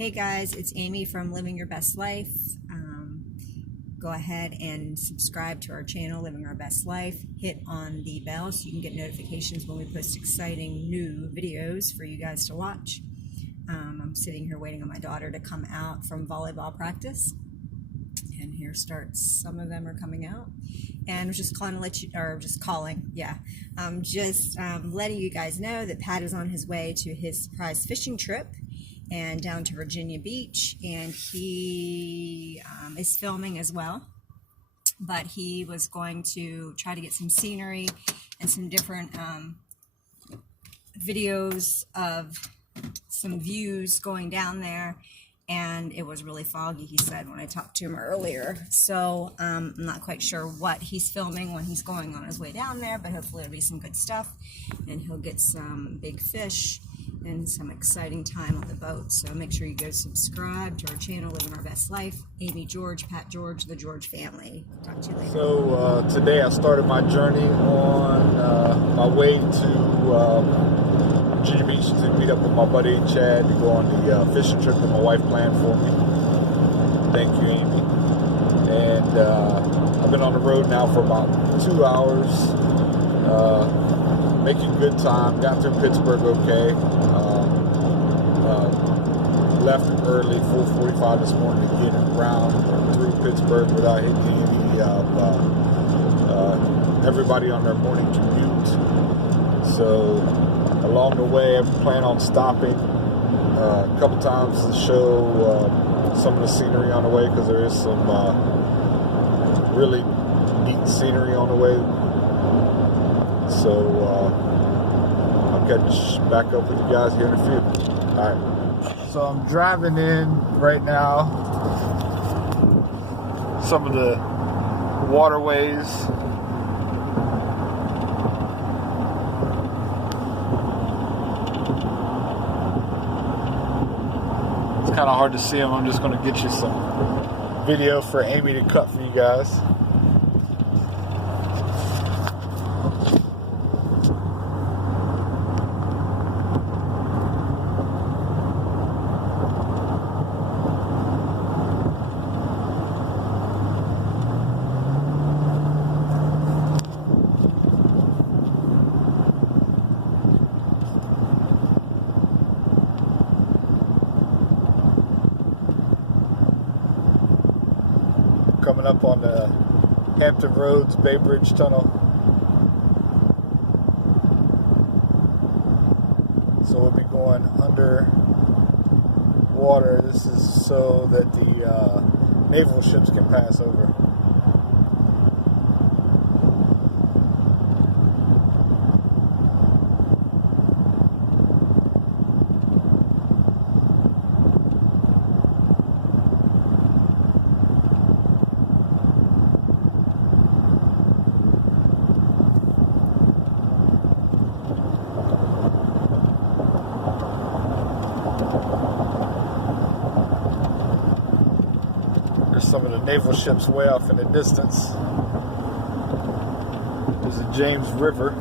Hey guys, it's Amy from Living Your Best Life. Go ahead and subscribe to our channel, Living Our Best Life. Hit on the bell so you can get notifications when we post exciting new videos for you guys to watch. I'm sitting here waiting on my daughter to come out from volleyball practice. And here starts, some of them are coming out. And I was just calling to let you, or just calling, yeah. Letting you guys know that Pat is on his way to his surprise fishing trip and down to Virginia Beach, and he is filming as well, but he was going to try to get some scenery and some different videos of some views going down there, and it was really foggy, he said, when I talked to him earlier. So I'm not quite sure what he's filming when he's going on his way down there, but hopefully it'll be some good stuff, and he'll get some big fish and some exciting time on the boat. So make sure you go subscribe to our channel, Living Our Best Life. Amy George, Pat George, the George family. Talk to you later. So today I started my journey on my way to Virginia Beach to meet up with my buddy Chad to go on the fishing trip that my wife planned for me. Thank you, Amy. And I've been on the road now for about 2 hours. Making good time. Got through Pittsburgh okay. Left early, 4:45 this morning to get around through Pittsburgh without hitting any everybody on their morning commute. So along the way, I plan on stopping a couple times to show some of the scenery on the way, because there is some really neat scenery on the way. So I'll catch back up with you guys here in a few. All right. So I'm driving in right now some of the waterways. It's kind of hard to see them. I'm just going to get you some video for Amy to cut for you guys. Coming up on the Hampton Roads Bay Bridge Tunnel. So we'll be going under water. This is so that the naval ships can pass over. Some of the naval ships way off in the distance. There's the James River.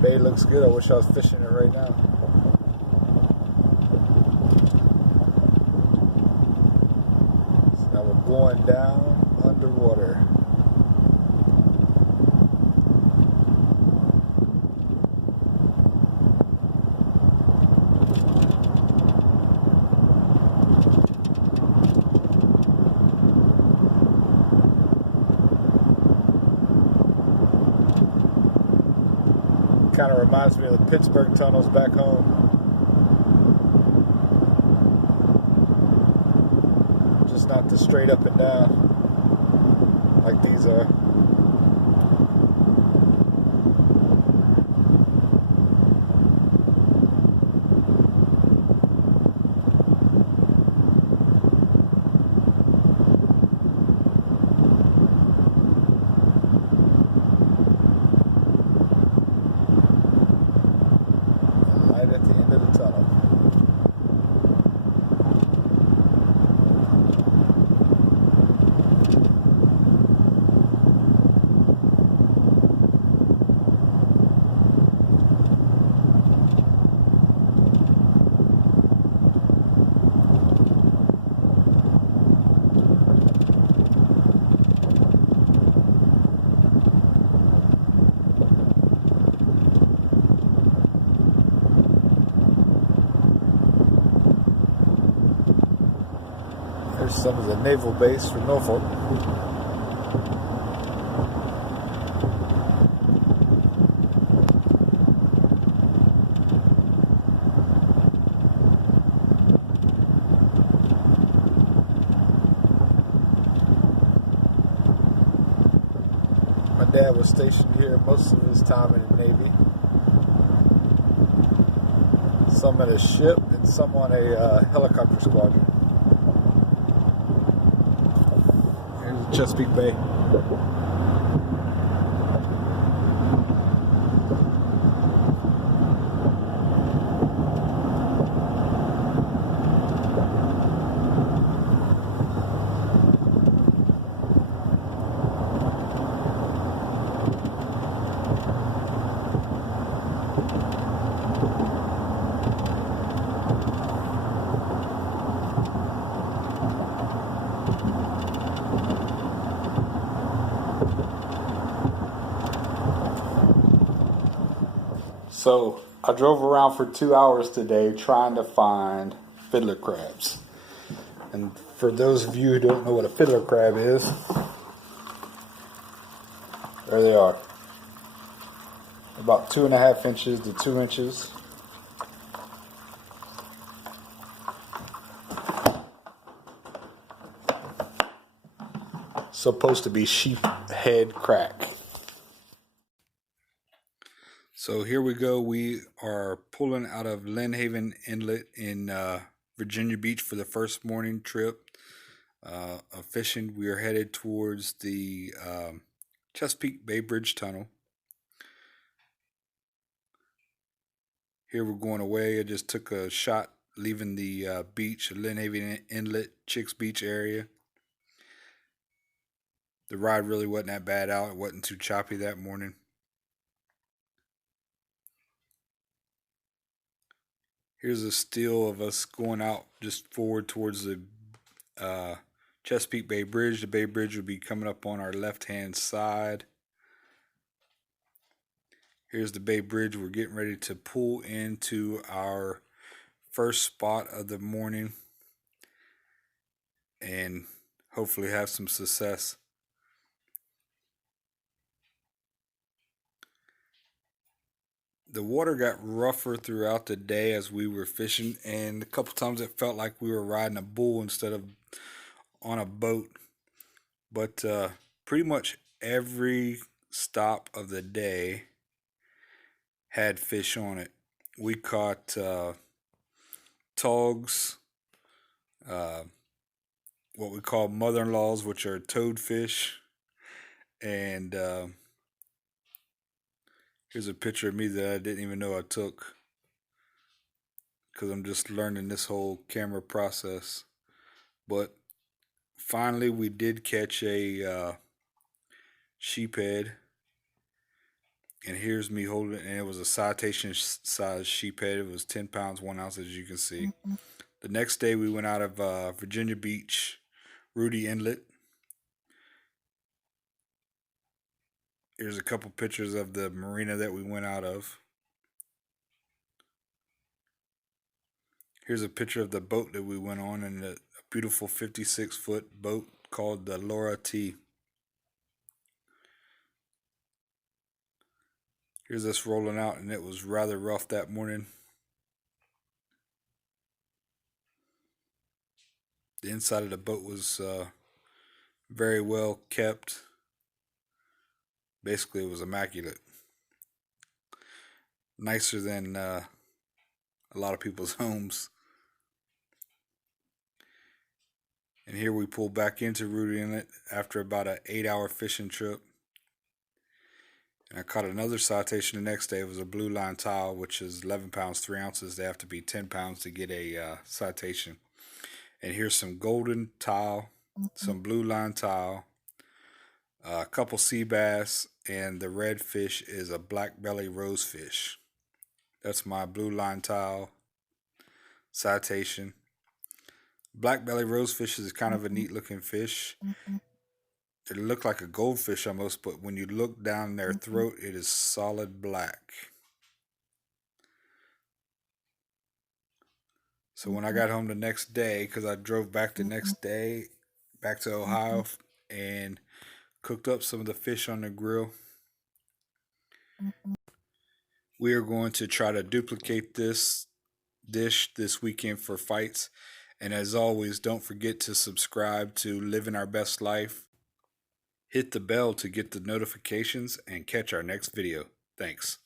Bay looks good. I wish I was fishing it right now. Now we're going down underwater. Kind of reminds me of the Pittsburgh tunnels back home. Just not the straight up and down like these are. Here's some of the naval base for Norfolk. My dad was stationed here most of his time in the Navy. Some at a ship and some on a helicopter squadron. Here's Chesapeake Bay. So I drove around for 2 hours today trying to find fiddler crabs. And for those of you who don't know what a fiddler crab is, there they are. About 2.5 inches to 2 inches. Supposed to be sheep head crack. So here we go. We are pulling out of Lynn Haven Inlet in Virginia Beach for the first morning trip of fishing. We are headed towards the Chesapeake Bay Bridge Tunnel. Here we're going away. I just took a shot leaving the beach, Lynn Haven Inlet, Chicks Beach area. The ride really wasn't that bad out. It wasn't too choppy that morning. Here's a still of us going out just forward towards the Chesapeake Bay Bridge. The Bay Bridge will be coming up on our left-hand side. Here's the Bay Bridge. We're getting ready to pull into our first spot of the morning and hopefully have some success. The water got rougher throughout the day as we were fishing, and a couple times it felt like we were riding a bull instead of on a boat. But pretty much every stop of the day had fish on it. We caught togs, what we call mother-in-laws, which are toadfish, and here's a picture of me that I didn't even know I took because I'm just learning this whole camera process. But finally, we did catch a sheephead. And here's me holding it, and it was a citation size sheephead. It was 10 pounds, 1 ounce, as you can see. The next day, we went out of Virginia Beach, Rudy Inlet. Here's a couple pictures of the marina that we went out of. Here's a picture of the boat that we went on, and a beautiful 56-foot boat called the Laura T. Here's us rolling out, and it was rather rough that morning. The inside of the boat was very well kept. Basically, it was immaculate. Nicer than a lot of people's homes. And here we pull back into Rudy Inlet after about an 8-hour fishing trip. And I caught another citation the next day. It was a blue line tile, which is 11 pounds, 3 ounces. They have to be 10 pounds to get a citation. And here's some golden tile, some blue line tile, a couple sea bass, and the red fish is a black belly rosefish. That's my blue line tile citation. Black belly rosefish is kind of a neat looking fish. They look like a goldfish almost, but when you look down their throat, it is solid black. So when I got home the next day, because I drove back the next day back to Ohio and cooked up some of the fish on the grill, we are going to try to duplicate this dish this weekend for fights. And as always, don't forget to subscribe to Living Our Best Life. Hit the bell to get the notifications and catch our next video. Thanks.